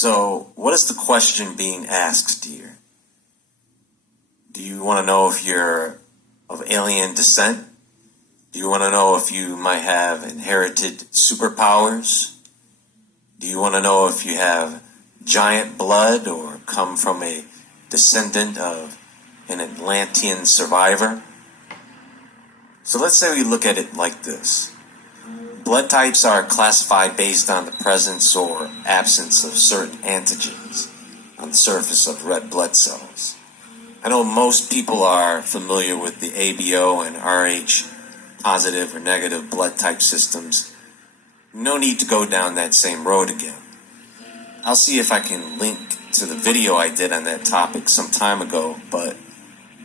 So, what is the question being asked here? Do you want to know if you're of alien descent? Do you want to know if you might have inherited superpowers? Do you want to know if you have giant blood or come from a descendant of an Atlantean survivor? So let's say we look at it like this. Blood types are classified based on the presence or absence of certain antigens on the surface of red blood cells. I know most people are familiar with the ABO and RH positive or negative blood type systems. No need to go down that same road again. I'll see if I can link to the video I did on that topic some time ago, but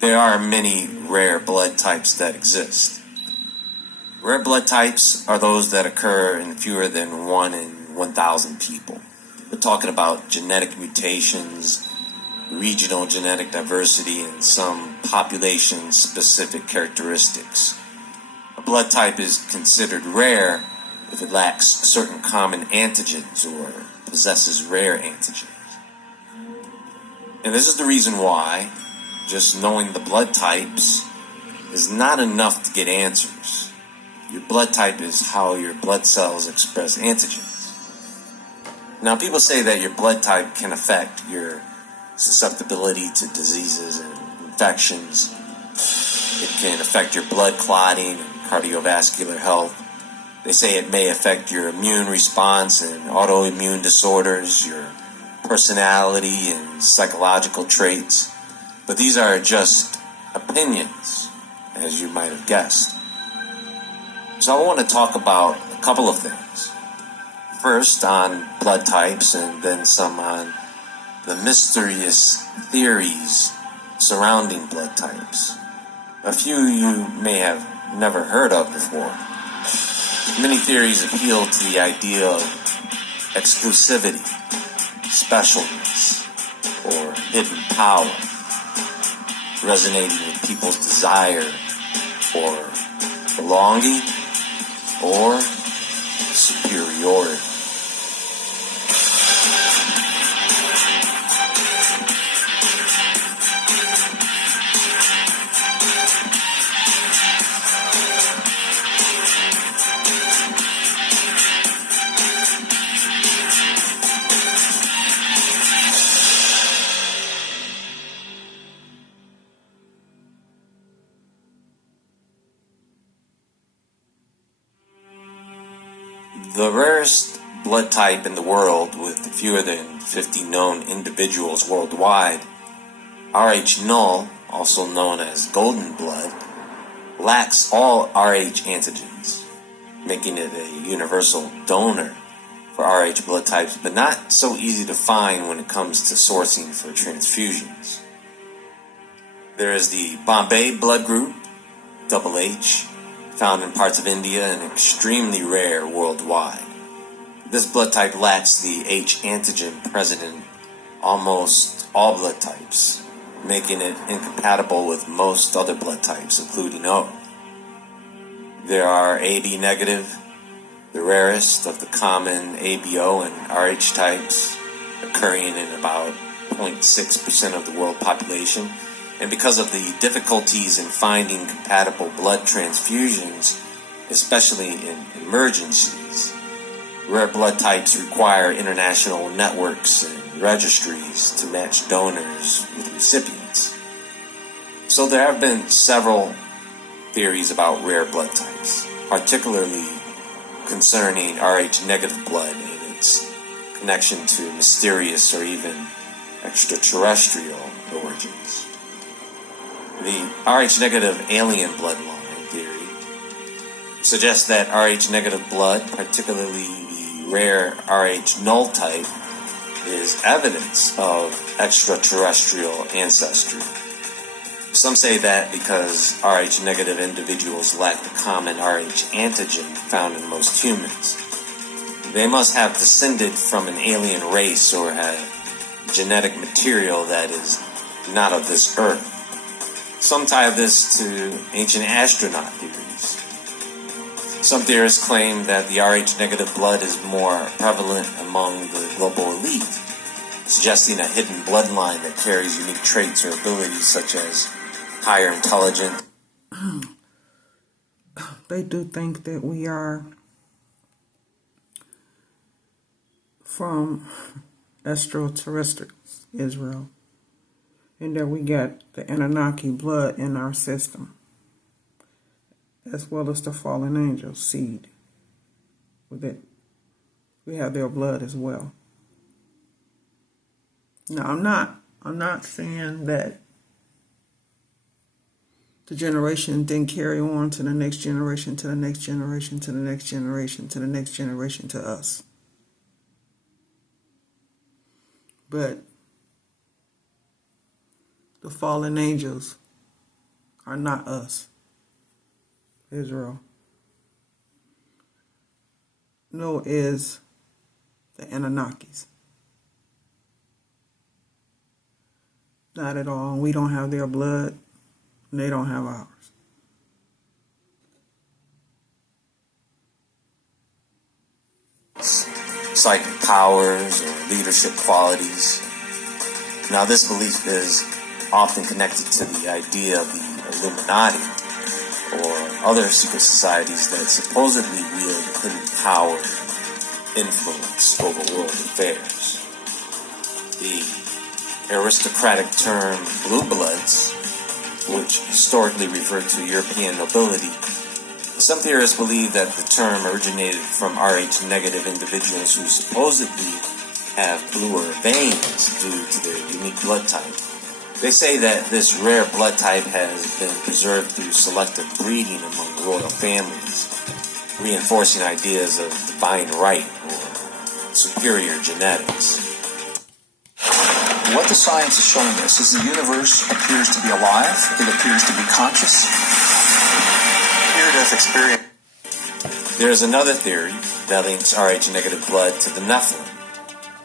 there are many rare blood types that exist. Rare blood types are those that occur in fewer than 1 in 1,000 people. We're talking about genetic mutations, regional genetic diversity, and some population-specific characteristics. A blood type is considered rare if it lacks certain common antigens or possesses rare antigens. And this is the reason why just knowing the blood types is not enough to get answers. Your blood type is how your blood cells express antigens. Now, people say that your blood type can affect your susceptibility to diseases and infections. It can affect your blood clotting and cardiovascular health. They say it may affect your immune response and autoimmune disorders, your personality and psychological traits. But these are just opinions, as you might have guessed. So I want to talk about a couple of things. First on blood types, and then some on the mysterious theories surrounding blood types. A few you may have never heard of before. Many theories appeal to the idea of exclusivity, specialness, or hidden power, resonating with people's desire for belonging or superiority. The rarest blood type in the world, with fewer than 50 known individuals worldwide, Rh null, also known as golden blood, lacks all Rh antigens, making it a universal donor for Rh blood types, but not so easy to find when it comes to sourcing for transfusions. There is the Bombay blood group, H, found in parts of India and extremely rare worldwide. This blood type lacks the H antigen present in almost all blood types, making it incompatible with most other blood types, including O. There are AB negative, the rarest of the common ABO and RH types, occurring in about 0.6% of the world population. And because of the difficulties in finding compatible blood transfusions, especially in emergencies, rare blood types require international networks and registries to match donors with recipients. So there have been several theories about rare blood types, particularly concerning Rh negative blood and its connection to mysterious or even extraterrestrial origins. The Rh negative alien bloodline theory suggests that Rh negative blood, particularly the rare Rh null type, is evidence of extraterrestrial ancestry. Some say that because Rh negative individuals lack the common Rh antigen found in most humans, they must have descended from an alien race or have genetic material that is not of this earth. Some tie this to ancient astronaut theories. Some theorists claim that the Rh negative blood is more prevalent among the global elite, suggesting a hidden bloodline that carries unique traits or abilities such as higher intelligence. They do think that we are from extraterrestrials, Israel, and that we got the Anunnaki blood in our system, as well as the fallen angel seed. With it, we have their blood as well. Now, I'm not saying that the generation didn't carry on to the next generation, to the next generation, to the next generation, to the next generation, to us. But the fallen angels are not us, Israel. No, is the Anunnakis. Not at all. We don't have their blood, and they don't have ours. Psychic powers or leadership qualities. Now, this belief is often connected to the idea of the Illuminati or other secret societies that supposedly wield hidden power and influence over world affairs. The aristocratic term blue bloods, which historically referred to European nobility, some theorists believe that the term originated from Rh negative individuals who supposedly have bluer veins due to their unique blood type. They say that this rare blood type has been preserved through selective breeding among royal families, reinforcing ideas of divine right or superior genetics. What the science is showing us is the universe appears to be alive, it appears to be conscious. Near-death experience. There is another theory that links Rh negative blood to the Nephilim.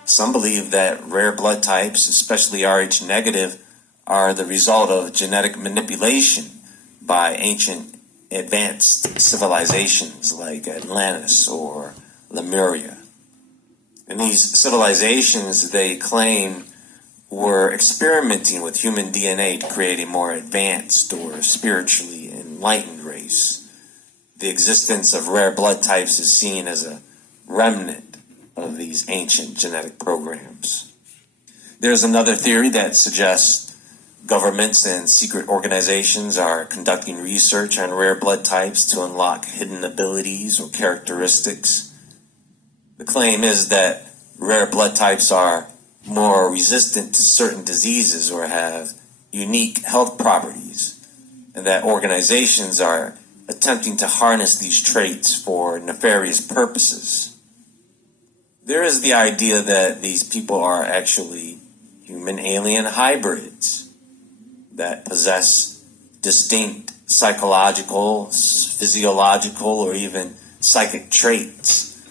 Some believe that rare blood types, especially Rh negative, are the result of genetic manipulation by ancient advanced civilizations like Atlantis or Lemuria. And these civilizations, they claim, were experimenting with human DNA to create a more advanced or spiritually enlightened race. The existence of rare blood types is seen as a remnant of these ancient genetic programs. There's another theory that suggests governments and secret organizations are conducting research on rare blood types to unlock hidden abilities or characteristics. The claim is that rare blood types are more resistant to certain diseases or have unique health properties, and that organizations are attempting to harness these traits for nefarious purposes. There is the idea that these people are actually human-alien hybrids that possess distinct psychological, physiological, or even psychic traits,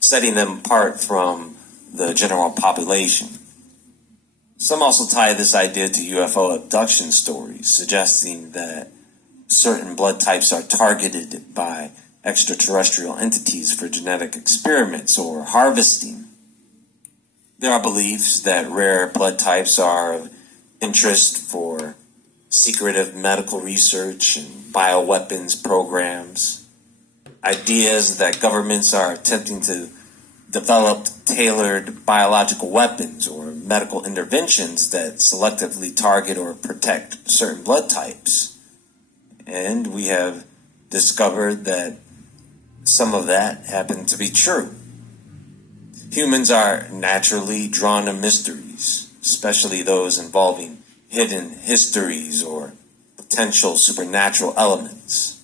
setting them apart from the general population. Some also tie this idea to UFO abduction stories, suggesting that certain blood types are targeted by extraterrestrial entities for genetic experiments or harvesting. There are beliefs that rare blood types are of interest for secretive medical research and bioweapons programs. Ideas that governments are attempting to develop tailored biological weapons or medical interventions that selectively target or protect certain blood types. And we have discovered that some of that happened to be true. Humans are naturally drawn to mysteries, especially those involving hidden histories or potential supernatural elements.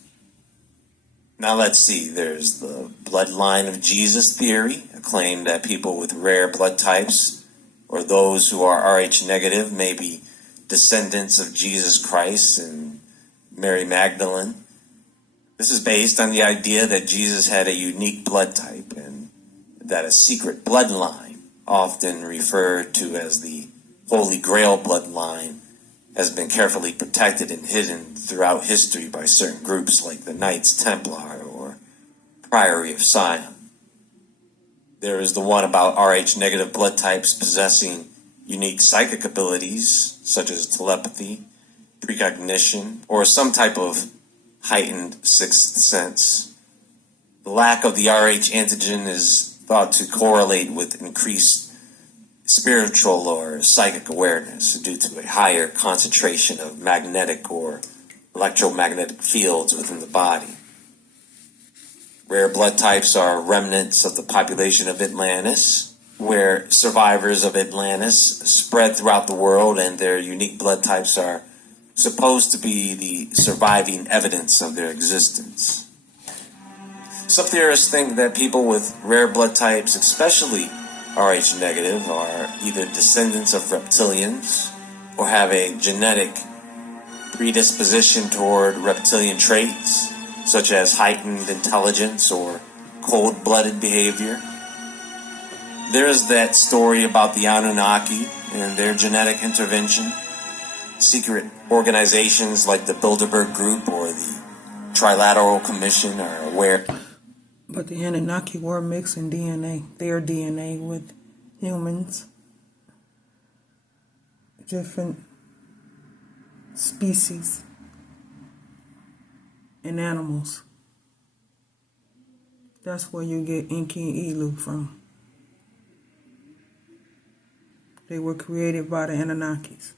Now let's see, there's the bloodline of Jesus theory, a claim that people with rare blood types or those who are Rh negative may be descendants of Jesus Christ and Mary Magdalene. This is based on the idea that Jesus had a unique blood type and that a secret bloodline, often referred to as the Holy Grail bloodline, has been carefully protected and hidden throughout history by certain groups like the Knights Templar or Priory of Sion. There is the one about Rh negative blood types possessing unique psychic abilities such as telepathy, precognition, or some type of heightened sixth sense. The lack of the Rh antigen is thought to correlate with increased spiritual or psychic awareness due to a higher concentration of magnetic or electromagnetic fields within the body. Rare blood types are remnants of the population of Atlantis, where survivors of Atlantis spread throughout the world, and their unique blood types are supposed to be the surviving evidence of their existence. Some theorists think that people with rare blood types, especially Rh negative, are either descendants of reptilians or have a genetic predisposition toward reptilian traits, such as heightened intelligence or cold-blooded behavior. There is that story about the Anunnaki and their genetic intervention. Secret organizations like the Bilderberg Group or the Trilateral Commission are aware. But the Anunnaki were mixing DNA, their DNA with humans, different species and animals. That's where you get Enki and Elu from. They were created by the Anunnakis.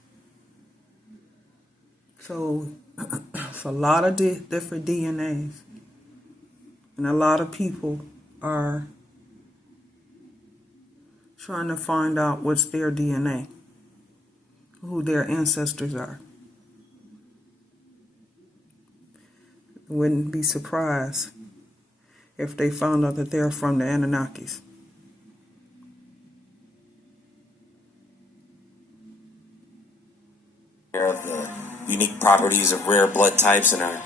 So it's a lot of different DNAs. And a lot of people are trying to find out what's their DNA, who their ancestors are. Wouldn't be surprised if they found out that they're from the Anunnakis. Of the unique properties of rare blood types and are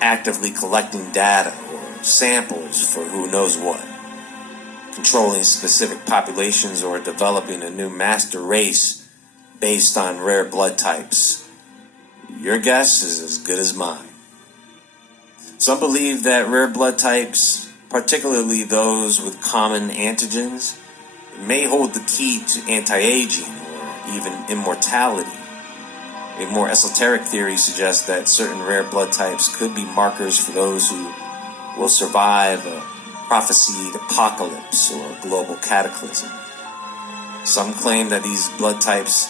actively collecting data or samples for who knows what, controlling specific populations or developing a new master race based on rare blood types. Your guess is as good as mine. Some believe that rare blood types, particularly those with common antigens, may hold the key to anti-aging or even immortality. A more esoteric theory suggests that certain rare blood types could be markers for those who will survive a prophesied apocalypse or global cataclysm. Some claim that these blood types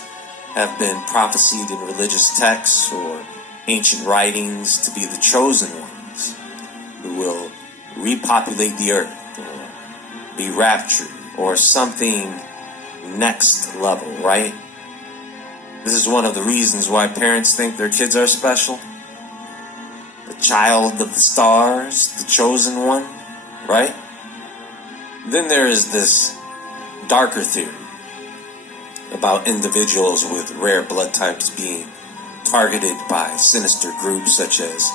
have been prophesied in religious texts or ancient writings to be the chosen ones who will repopulate the earth or be raptured or something next level, right? This is one of the reasons why parents think their kids are special. The child of the stars, the chosen one, right? Then there is this darker theory about individuals with rare blood types being targeted by sinister groups such as,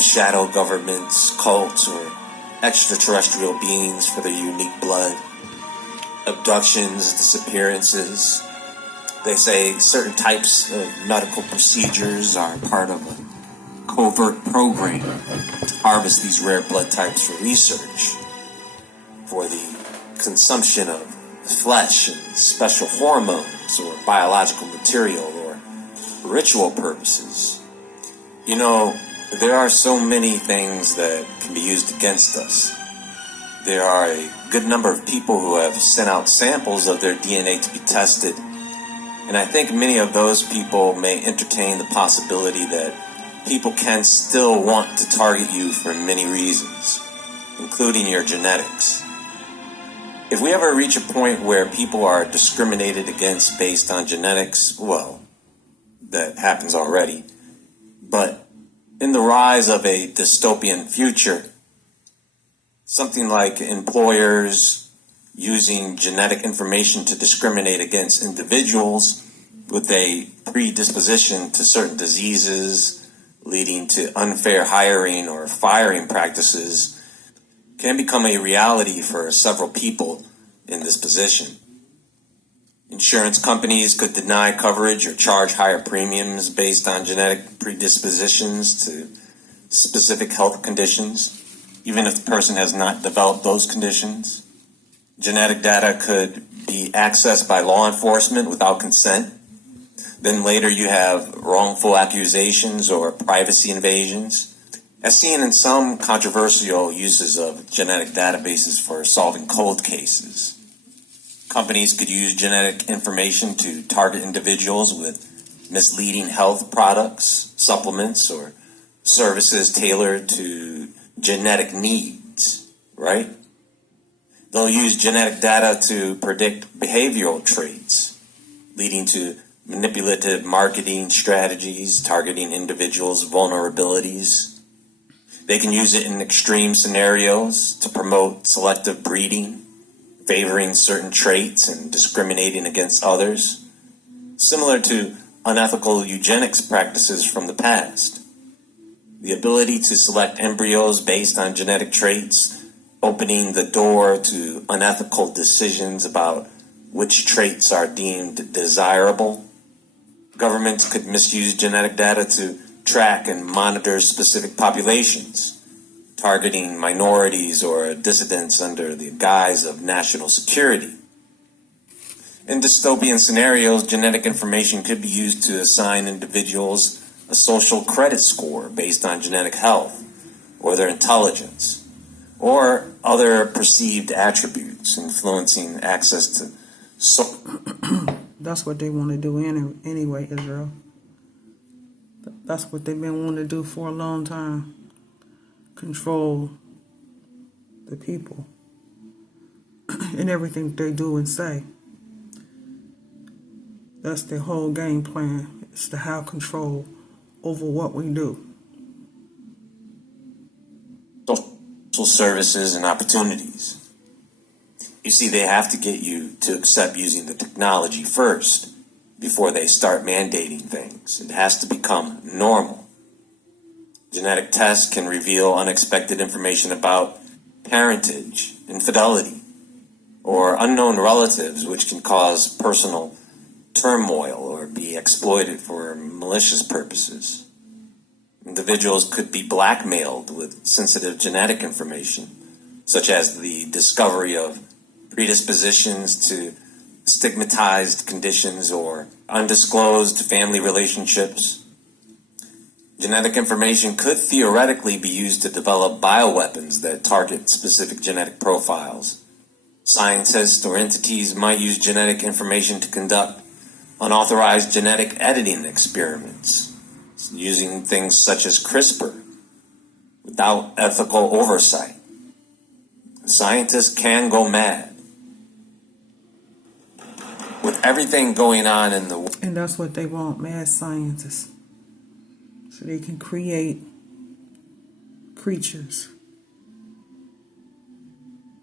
shadow governments, cults, or extraterrestrial beings for their unique blood, abductions, disappearances. They say certain types of medical procedures are part of a covert program to harvest these rare blood types for research, for the consumption of flesh and special hormones or biological material or ritual purposes. There are so many things that can be used against us. There are a good number of people who have sent out samples of their DNA to be tested. And I think many of those people may entertain the possibility that people can still want to target you for many reasons, including your genetics. If we ever reach a point where people are discriminated against based on genetics, well, that happens already. But in the rise of a dystopian future, something like employers using genetic information to discriminate against individuals with a predisposition to certain diseases leading to unfair hiring or firing practices can become a reality for several people in this position. Insurance companies could deny coverage or charge higher premiums based on genetic predispositions to specific health conditions, even if the person has not developed those conditions. Genetic data could be accessed by law enforcement without consent. Then later you have wrongful accusations or privacy invasions, as seen in some controversial uses of genetic databases for solving cold cases. Companies could use genetic information to target individuals with misleading health products, supplements, or services tailored to genetic needs, right? They'll use genetic data to predict behavioral traits, leading to manipulative marketing strategies targeting individuals' vulnerabilities. They can use it in extreme scenarios to promote selective breeding, favoring certain traits and discriminating against others, similar to unethical eugenics practices from the past. The ability to select embryos based on genetic traits, opening the door to unethical decisions about which traits are deemed desirable. Governments could misuse genetic data to track and monitor specific populations, targeting minorities or dissidents under the guise of national security. In dystopian scenarios, genetic information could be used to assign individuals a social credit score based on genetic health or their intelligence, or other perceived attributes influencing access to That's what they want to do anyway, Israel. That's what they've been wanting to do for a long time. Control the people in everything they do and say. That's their whole game plan. It's to have control over what we do. social services and opportunities. You see, they have to get you to accept using the technology first before they start mandating things. It has to become normal. Genetic tests can reveal unexpected information about parentage, infidelity, or unknown relatives, which can cause personal turmoil or be exploited for malicious purposes. Individuals could be blackmailed with sensitive genetic information, such as the discovery of predispositions to stigmatized conditions or undisclosed family relationships. Genetic information could theoretically be used to develop bioweapons that target specific genetic profiles. Scientists or entities might use genetic information to conduct unauthorized genetic editing experiments, using things such as CRISPR without ethical oversight. Scientists can go mad. With everything going on in the world. And that's what they want, mad scientists. So they can create creatures.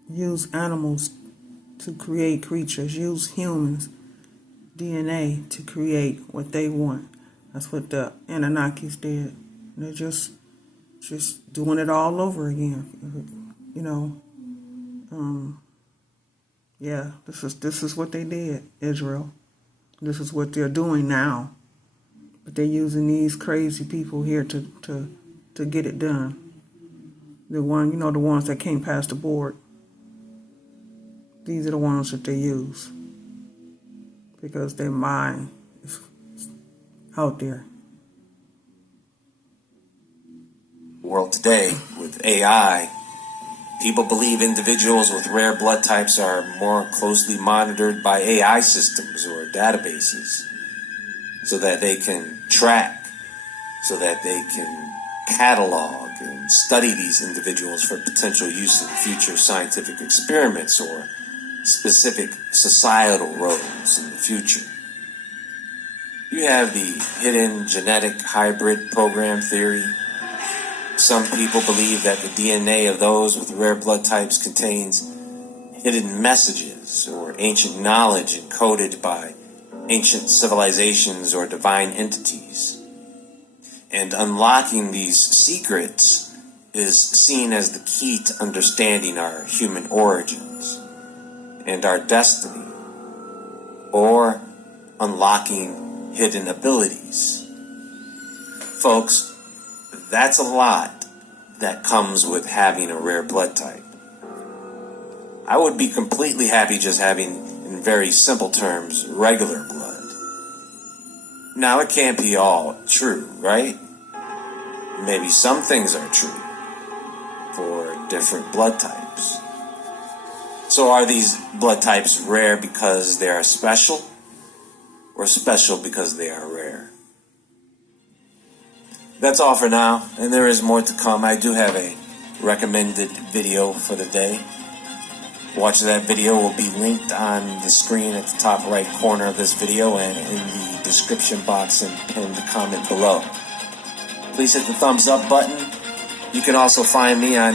Use animals to create creatures. Use humans' DNA to create what they want. That's what the Anunnakis did. They're just doing it all over again. You know. Yeah, this is what they did, Israel. This is what they're doing now. But they're using these crazy people here to get it done. The ones that came past the board. These are the ones that they use. Because their mind is out there. World today, with AI, people believe individuals with rare blood types are more closely monitored by AI systems or databases so that they can track, so that they can catalog and study these individuals for potential use in future scientific experiments or specific societal roles in the future. You have the hidden genetic hybrid program theory. Some people believe that the DNA of those with rare blood types contains hidden messages or ancient knowledge encoded by ancient civilizations or divine entities. And unlocking these secrets is seen as the key to understanding our human origins and our destiny, or unlocking hidden abilities. Folks, that's a lot that comes with having a rare blood type. I would be completely happy just having very simple terms, regular blood. Now, it can't be all true, right? Maybe some things are true for different blood types. So are these blood types rare because they are special, or special because they are rare? That's all for now, and there is more to come. I do have a recommended video for the day. Watch that video. Will be linked on the screen at the top right corner of this video and in the description box and pinned comment below. Please hit the thumbs up button. You can also find me on